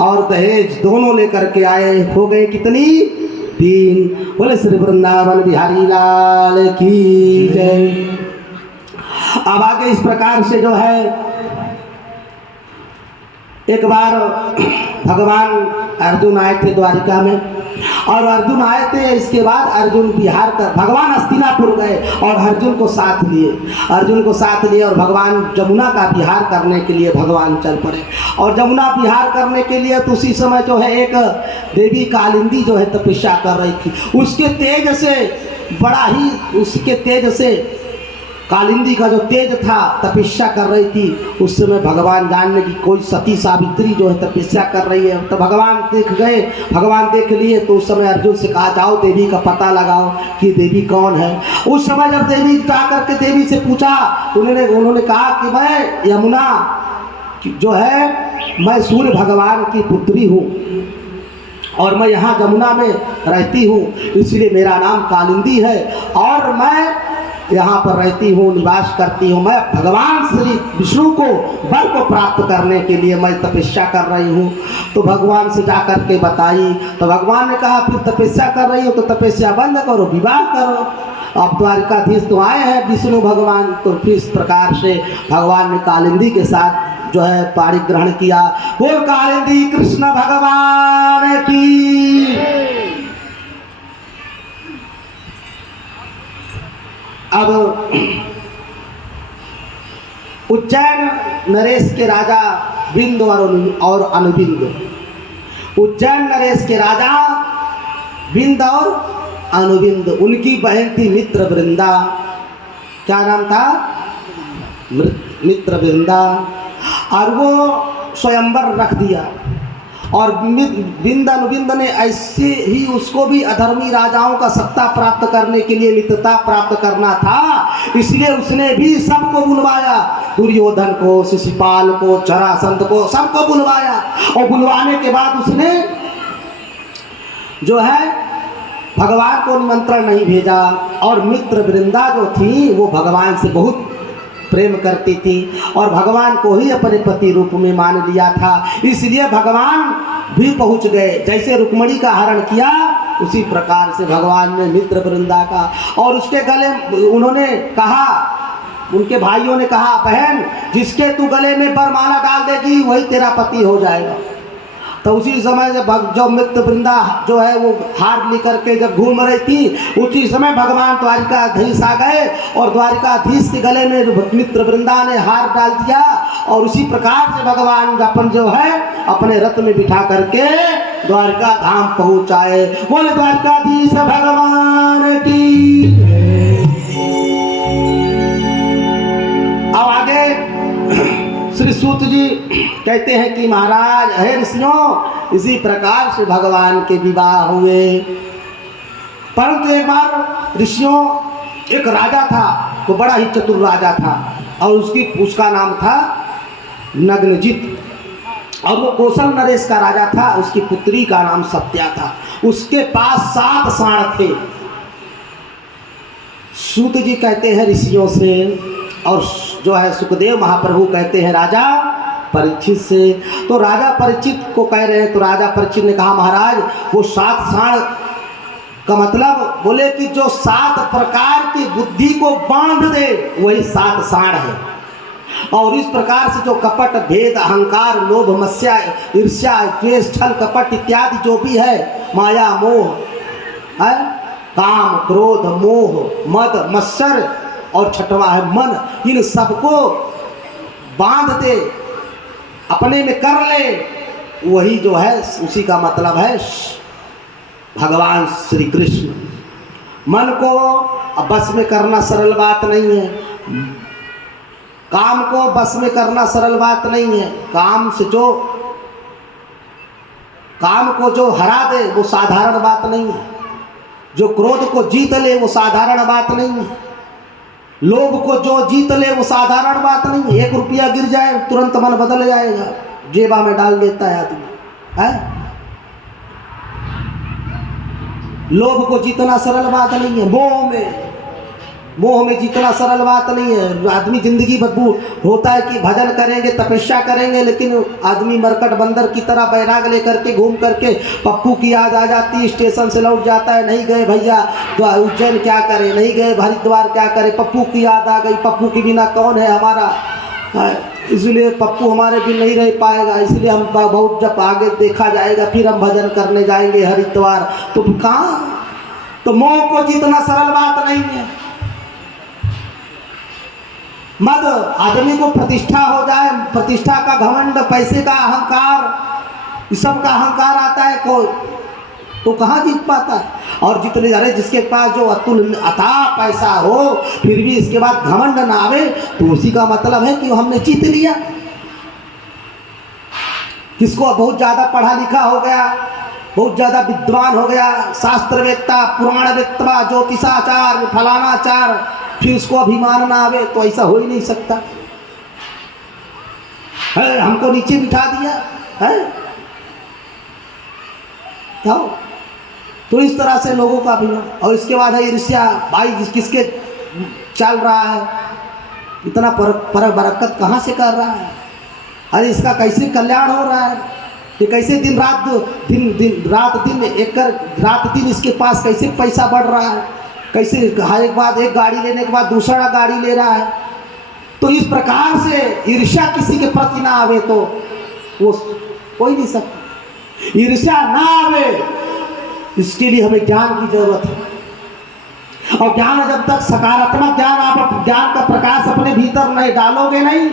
और दहेज दोनों लेकर के आए। हो गए कितनी? 3। बोले श्री वृंदावन बिहारी लाल की जय। अब आगे इस प्रकार से जो है, एक बार भगवान अर्जुन आए थे द्वारिका में, और अर्जुन आए थे, इसके बाद अर्जुन विहार कर, भगवान हस्तिनापुर गए और अर्जुन को साथ लिए और भगवान जमुना का विहार करने के लिए भगवान चल पड़े। और जमुना विहार करने के लिए तो उसी समय जो है एक देवी कालिंदी जो है तपस्या कर रही थी। उसके तेज से कालिंदी का जो तेज था तपस्या कर रही थी। उस समय भगवान जानने की कोई सती सावित्री जो है तपस्या कर रही है, तो भगवान देख लिए। तो उस समय अर्जुन से कहा जाओ देवी का पता लगाओ कि देवी कौन है। उस समय जब देवी जाकर के देवी से पूछा तो उन्होंने कहा कि मैं यमुना जो है मैं सूर्य भगवान की पुत्री हूँ और मैं यहाँ जमुना में रहती हूँ, इसलिए मेरा नाम कालिंदी है और मैं यहाँ पर रहती हूँ, निवास करती हूँ। मैं भगवान श्री विष्णु को वर को प्राप्त करने के लिए मैं तपस्या कर रही हूँ। तो भगवान से जा कर के बताई तो भगवान ने कहा फिर तपस्या कर रही हो तो तपस्या बंद करो, विवाह करो। अब द्वारिकाधीश तो आए हैं विष्णु भगवान, तो फिर इस प्रकार से भगवान ने कालिंदी के साथ जो है पाणी ग्रहण किया। बोल कालिंदी कृष्ण भगवान की। अब उज्जैन नरेश के राजा बिंद और अनुबिंद, उज्जैन नरेश के राजा बिंद और अनुबिंद, उनकी बहन थी मित्र वृंदा। क्या नाम था? मित्र वृंदा। और वो स्वयंवर रख दिया और बिंद अनुबिंद ने ऐसे ही उसको भी अधर्मी राजाओं का सत्ता प्राप्त करने के लिए मित्रता प्राप्त करना था, इसलिए उसने भी सबको बुलवाया, दुर्योधन को, शिशुपाल को, जरासंध को, सबको बुलवाया। और बुलवाने के बाद उसने जो है भगवान को निमंत्रण नहीं भेजा। और मित्र वृंदा जो थी वो भगवान से बहुत प्रेम करती थी और भगवान को ही अपने पति रूप में मान लिया था, इसलिए भगवान भी पहुंच गए। जैसे रुक्मणी का हरण किया उसी प्रकार से भगवान ने मित्र वृंदा का, और उसके गले उन्होंने कहा, उनके भाइयों ने कहा, बहन जिसके तू गले में वरमाला डाल देगी वही तेरा पति हो जाएगा। तो उसी समय जब मित्र वृंदा जो है वो हार लेकर के जब घूम रही थी, उसी समय भगवान द्वारिकाधीश आ गए और द्वारिकाधीश के गले में मित्र वृंदा ने हार डाल दिया। और उसी प्रकार से भगवान अपन जो है अपने रथ में बिठा करके द्वारिका धाम पहुँचाए। बोले द्वारिकाधीश भगवान की। अब आगे श्री सूत जी कहते हैं कि महाराज, हे ऋषियों, इसी प्रकार से भगवान के विवाह हुए। परंतु एक बार ऋषियों, एक राजा था, वो बड़ा ही चतुर राजा था और उसका नाम था नग्नजित, और वो कौशल नरेश का राजा था। उसकी पुत्री का नाम सत्या था। उसके पास 7 साँड़ थे। सूत जी कहते हैं ऋषियों से, और जो है सुखदेव महाप्रभु कहते हैं राजा परीक्षित से। तो राजा परीक्षित को कह रहे हैं, तो राजा परीक्षित ने कहा, महाराज वो 7 साँड़ का मतलब बोले कि जो 7 प्रकार की बुद्धि को बांध दे वही 7 साँड़ है। और इस प्रकार से जो कपट, भेद, अहंकार, लोभ, मत्सर्य, ईर्ष्या, द्वेष, छल, कपट इत्यादि जो भी है, माया, मोह है, काम, क्रोध, मोह, मद, मत्सर और छठवा है मन, इन सबको बांध दे, अपने में कर ले, वही जो है उसी का मतलब है भगवान श्री कृष्ण। मन को बस में करना सरल बात नहीं है, काम को बस में करना सरल बात नहीं है। काम को जो हरा दे वो साधारण बात नहीं है। जो क्रोध को जीत ले वो साधारण बात नहीं है। लोभ को जो जीत ले वो साधारण बात नहीं है। 1 रुपया गिर जाए तुरंत मन बदल जाएगा, जेबा में डाल देता है आदमी है। लोभ को जीतना सरल बात नहीं है। मोह में जीतना सरल बात नहीं है। आदमी जिंदगी बदबू होता है कि भजन करेंगे, तपस्या करेंगे, लेकिन आदमी मरकट बंदर की तरह बैराग लेकर के घूम करके पप्पू की याद आ जाती, स्टेशन से लौट जाता है, नहीं गए भैया उज्जैन क्या करे, नहीं गए हरिद्वार क्या करे, पप्पू की याद आ गई, पप्पू के बिना कौन है हमारा, इसलिए पप्पू हमारे बिन नहीं रह पाएगा, इसलिए हम बहुत जब आगे देखा जाएगा फिर हम भजन करने जाएंगे हरिद्वार। तो कहाँ, तो मोह को जीतना सरल बात नहीं है। मद, आदमी को प्रतिष्ठा हो जाए, प्रतिष्ठा का घमंड, पैसे का अहंकार, इस सब का अहंकार आता है कोई तो कहाँ जीत पाता है। और जितने अरे जिसके पास जो अतुल अथाह पैसा हो फिर भी इसके बाद घमंड ना आवे, तो उसी का मतलब है कि हमने जीत लिया। किसको बहुत ज़्यादा पढ़ा लिखा हो गया, बहुत ज़्यादा विद्वान हो गया, शास्त्रवेत्ता, पुराणवेत्ता, ज्योतिषाचार, फलानाचार, फिर उसको अभिमान ना आवे, तो ऐसा हो ही नहीं सकता है। हमको नीचे बिठा दिया है क्या? तो इस तरह से लोगों का अभिमान। और इसके बाद है ईर्ष्या, भाई किसके चल रहा है, इतना पर बरकत कहाँ से कर रहा है, अरे इसका कैसे कल्याण हो रहा है, ये कैसे दिन रात दिन इसके पास कैसे पैसा बढ़ रहा है, कैसे हर एक बाद एक गाड़ी लेने के बाद दूसरा गाड़ी ले रहा है। तो इस प्रकार से ईर्ष्या किसी के प्रति ना आवे तो वो कोई नहीं सकता। ईर्ष्या ना आवे इसके लिए हमें ज्ञान की जरूरत है। और ज्ञान जब तक सकारात्मक ज्ञान, आप ज्ञान का प्रकाश अपने भीतर नहीं डालोगे नहीं,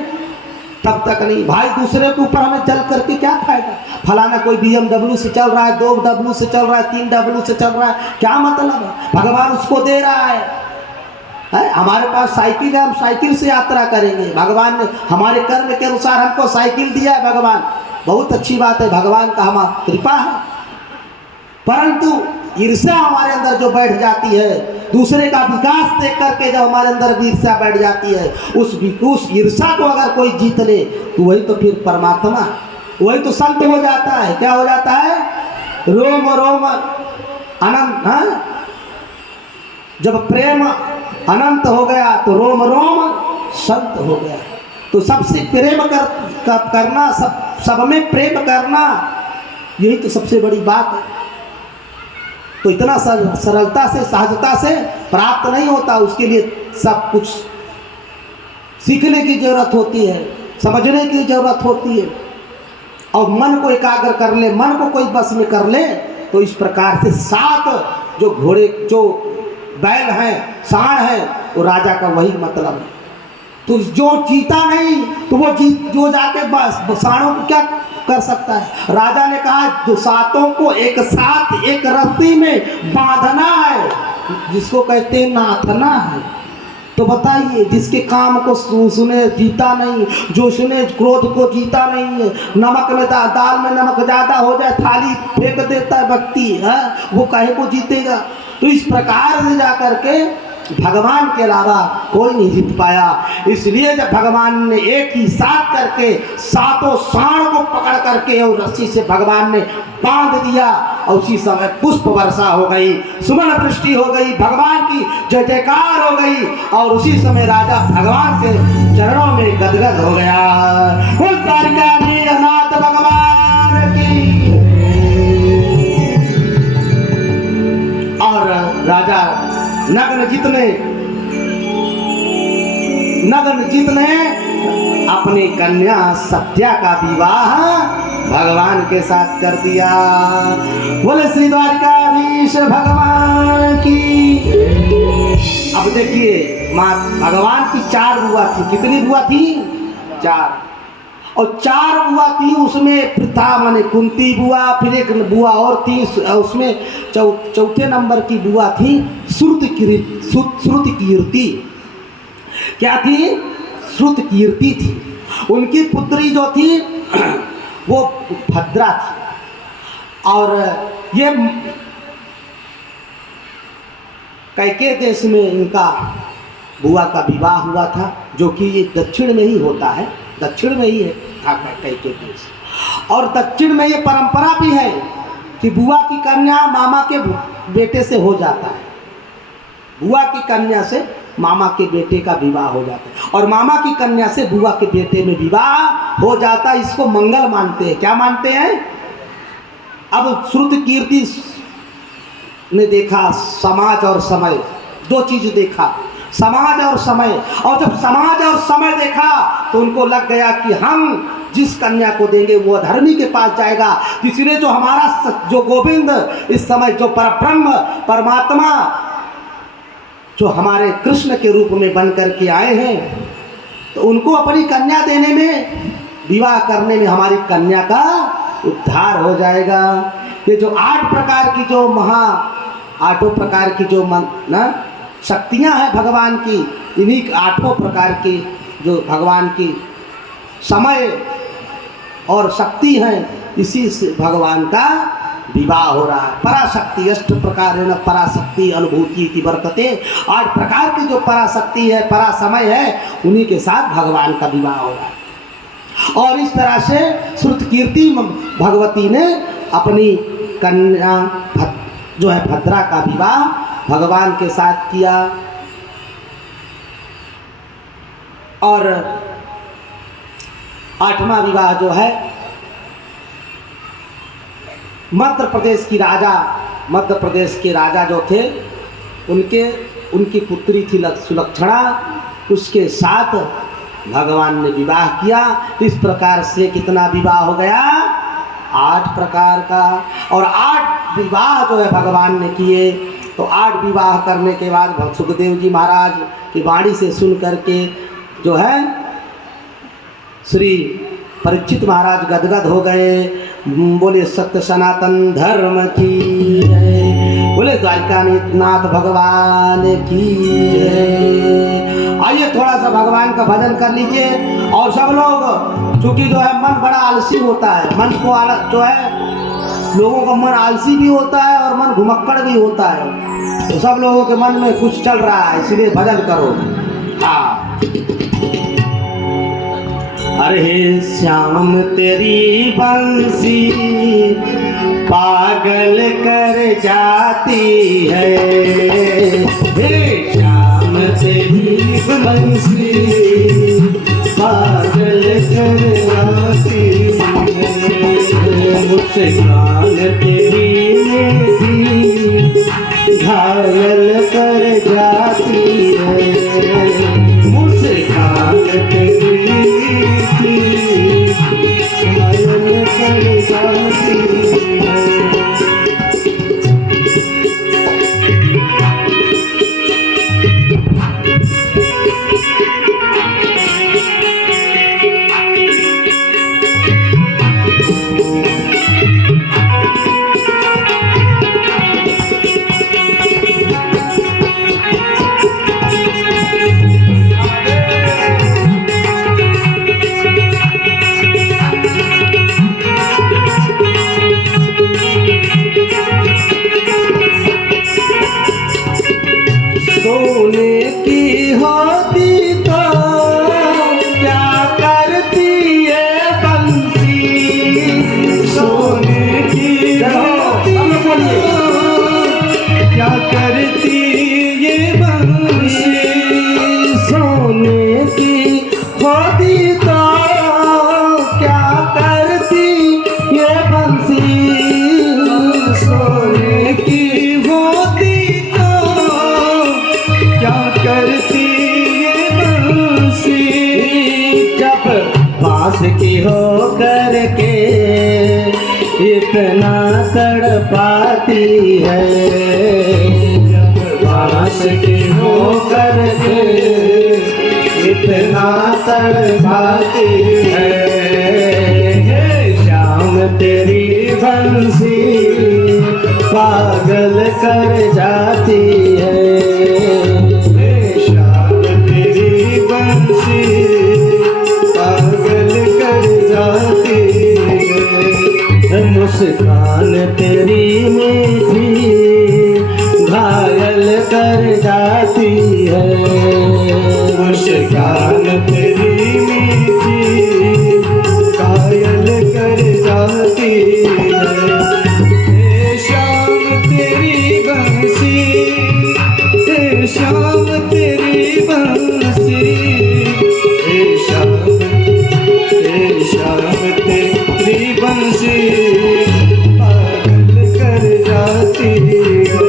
तब तक नहीं भाई। दूसरे के ऊपर हमें जल करके क्या फायदा। फलाना कोई BMW से चल रहा है, 2W से चल रहा है, 3W से चल रहा है, क्या मतलब है। भगवान उसको दे रहा है। हमारे पास साइकिल है, हम साइकिल से यात्रा करेंगे। भगवान ने हमारे कर्म के अनुसार हमको साइकिल दिया है भगवान, बहुत अच्छी बात है, भगवान का हमारी कृपा है। परंतु ईर्ष्या हमारे अंदर जो बैठ जाती है, दूसरे का विकास देख करके जब हमारे अंदर ईर्ष्या बैठ जाती है, उस ईर्ष्या को अगर कोई जीत ले तो वही तो फिर परमात्मा, वही तो संत हो जाता है। क्या हो जाता है, रोम रोम अनंत। हाँ, जब प्रेम अनंत हो गया तो रोम रोम संत हो गया। तो सबसे प्रेम करना, सब में प्रेम करना, यही तो सबसे बड़ी बात है। तो इतना सरलता से, सहजता से प्राप्त नहीं होता, उसके लिए सब कुछ सीखने की जरूरत होती है, समझने की जरूरत होती है। और मन को एकाग्र कर ले, मन को कोई बस में कर ले, तो इस प्रकार से 7 जो घोड़े, जो बैल हैं, सांड है, वो राजा का वही मतलब है। तो जो जीता नहीं तो वो जो जाके बस सांडों को क्या कर सकता है। राजा ने कहा जो 7 को एक साथ एक रस्सी में बांधना है, जिसको कहते हैं नाथना है। तो बताइए, जिसके काम को सुने जीता नहीं, जो सुने क्रोध को जीता नहीं है, नमक में दाल में नमक ज़्यादा हो जाए थाली फेंक देता है व्यक्ति, है वो काहे को जीतेगा। तो इस प्रकार से जा करके भगवान के अलावा कोई नहीं जीत पाया। इसलिए जब भगवान ने एक ही साथ करके 7 सांड को पकड़ करके और रस्सी से भगवान ने बांध दिया, और उसी समय पुष्प वर्षा हो गई, सुमन वृष्टि हो गई, भगवान की जय जयकार हो गई। और उसी समय राजा भगवान के चरणों में गदगद हो गया। कुल द्वारिकाधीश भगवान की। और राजा नग्न जित ने अपनी कन्या सत्या का विवाह भगवान के साथ कर दिया। बोले श्री द्वारिकाधीश भगवान की। अब देखिए, माँ भगवान की 4 बुआ थी। कितनी बुआ थी? 4। और 4 बुआ थी, उसमें प्रथा माने कुंती बुआ, फिर एक बुआ और थी, उसमें चौथे नंबर की बुआ थी श्रुत कीर्ति। क्या थी? श्रुत कीर्ति थी। उनकी पुत्री जो थी वो भद्रा थी। और ये कैके देश में इनका बुआ का विवाह हुआ था, जो कि ये दक्षिण में ही होता है, दक्षिण में ही है कैके देश। और दक्षिण में ये परंपरा भी है कि बुआ की कन्या मामा के बेटे से हो जाता है। बुआ की कन्या से मामा के बेटे का विवाह हो जाता है, और मामा की कन्या से बुआ के बेटे में विवाह हो जाता है। इसको मंगल मानते हैं। क्या मानते हैं? अब श्रुत कीर्ति ने देखा समाज और समय, 2 चीज देखा, समाज और समय। और जब समाज और समय देखा तो उनको लग गया कि हम जिस कन्या को देंगे वो अधर्मी के पास जाएगा। इसलिए जो हमारा जो गोविंद इस समय जो परब्रह्म परमात्मा जो हमारे कृष्ण के रूप में बन करके आए हैं, तो उनको अपनी कन्या देने में, विवाह करने में हमारी कन्या का उद्धार हो जाएगा। ये जो 8 प्रकार की जो 8 प्रकार की जो शक्तियाँ हैं भगवान की, इन्हीं 8 प्रकार की जो भगवान की समय और शक्ति हैं, इसी से भगवान का विवाह हो रहा है। पराशक्ति 8 प्रकार है न पराशक्ति अनुभूति की वर्तते। 8 प्रकार की जो पराशक्ति है, परासमय है, उन्हीं के साथ भगवान का विवाह हो रहा है। और इस तरह से श्रुत कीर्ति भगवती ने अपनी कन्या जो है भद्रा का विवाह भगवान के साथ किया। और 8वां विवाह जो है मध्य प्रदेश के राजा जो थे, उनकी पुत्री थी सुलक्षणा, उसके साथ भगवान ने विवाह किया। इस प्रकार से कितना विवाह हो गया? 8 प्रकार का। और 8 विवाह जो है भगवान ने किए। तो 8 विवाह करने के बाद सुखदेव जी महाराज की वाणी से सुन करके जो है श्री परीक्षित महाराज गदगद हो गए। बोले सत्य सनातन धर्म की जय, बोले द्वारकानाथ भगवान की जय। आइए थोड़ा सा भगवान का भजन कर लीजिए। और सब लोग, चूंकि जो है मन बड़ा आलसी होता है, मन को जो है लोगों का मन आलसी भी होता है और मन घुमक्कड़ भी होता है, तो सब लोगों के मन में कुछ चल रहा है, इसलिए भजन करो। हाँ, अरे श्याम तेरी बंसी पागल कर जाती है, हे श्याम तेरी बंसी पागल कर जाती है, मुस्कान तेरी मीठी घायल कर जाती है, मुस्कान तेरी सोने की होती तो क्या करती ये बंसी, सोने की होती क्या करती ये बंसी, सोने की होती तो क्या करती ये बंसी, सोने की होती करती ये बंसी, जब बांस की हो करके इतना तड़पाती है, जब बांस की हो करके इतना तड़पाती है, श्याम तेरी बंसी पागल कर जाती है, पागल कर जाती है, मुस्कान तेरी मीठी घायल कर जाती है, मुस्कान तेरी मीठी घायल कर जाती है, श्याम तेरी बंसी, श्याम तेरी बंसी, श्याम तेरी बंसी पागल कर जाती है।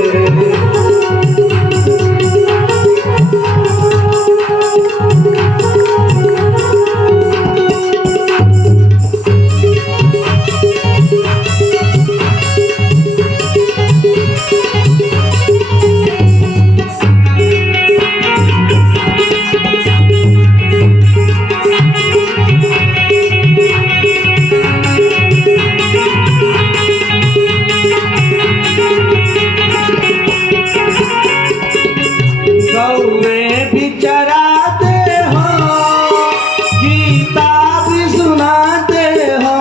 सुनाते हो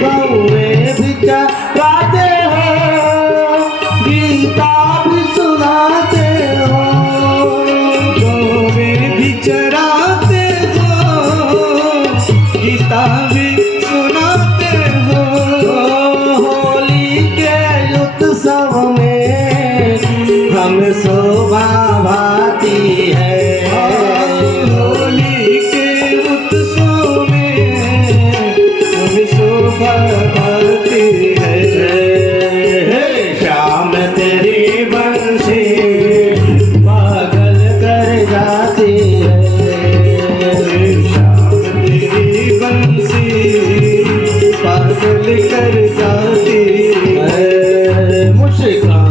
गौए भी गाते हो, गीता भी सुनाते हो, गौए भी चराते हो, गीता भी सुनाते हो, होली के उत्सव में हम शोभा भाती है, श्याम तेरी बंसी पागल कर जाती है, श्याम तेरी बंसी पागल कर जाती है, मुस्कान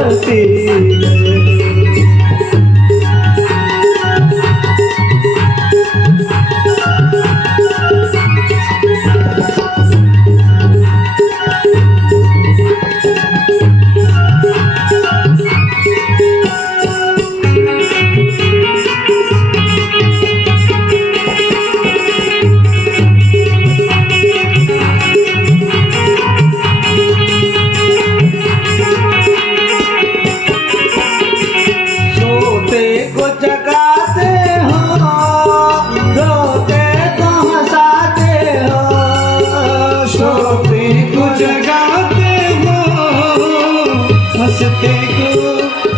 जाती है। हंसते को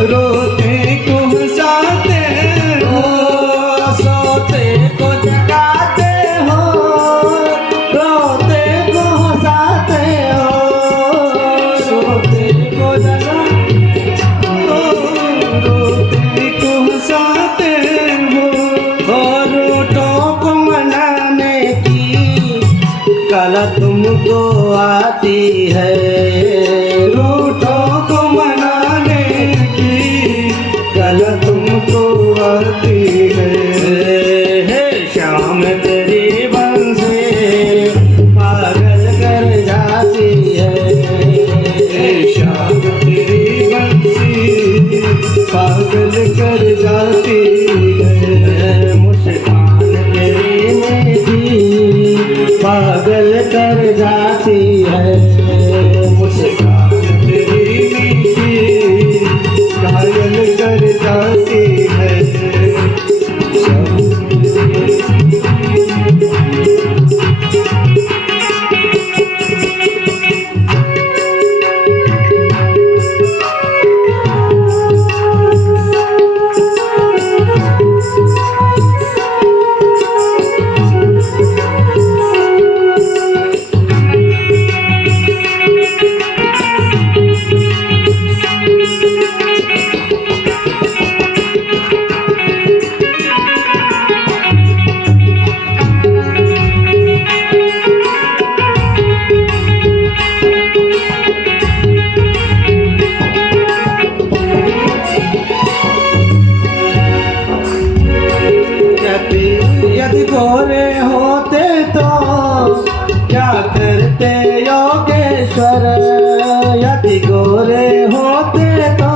रोते को हंसाते हो, सोते को जगाते हो, रोते को हंसाते हो, सोते को जगाते हो, रोते को हंसाते हो। और रूठों को मनाने की कला तुमको आती है, रूठों को मनाने की कला तुमको आती है। शाम तेरी बंसी पागल कर जाती है, शाम तेरी बंसी पागल कर जाती है। मुस्कान तेरी मीठी पागल कर जाती है, मुस्कान तेरी मीठी पागल कर जाती है। यदि गोरे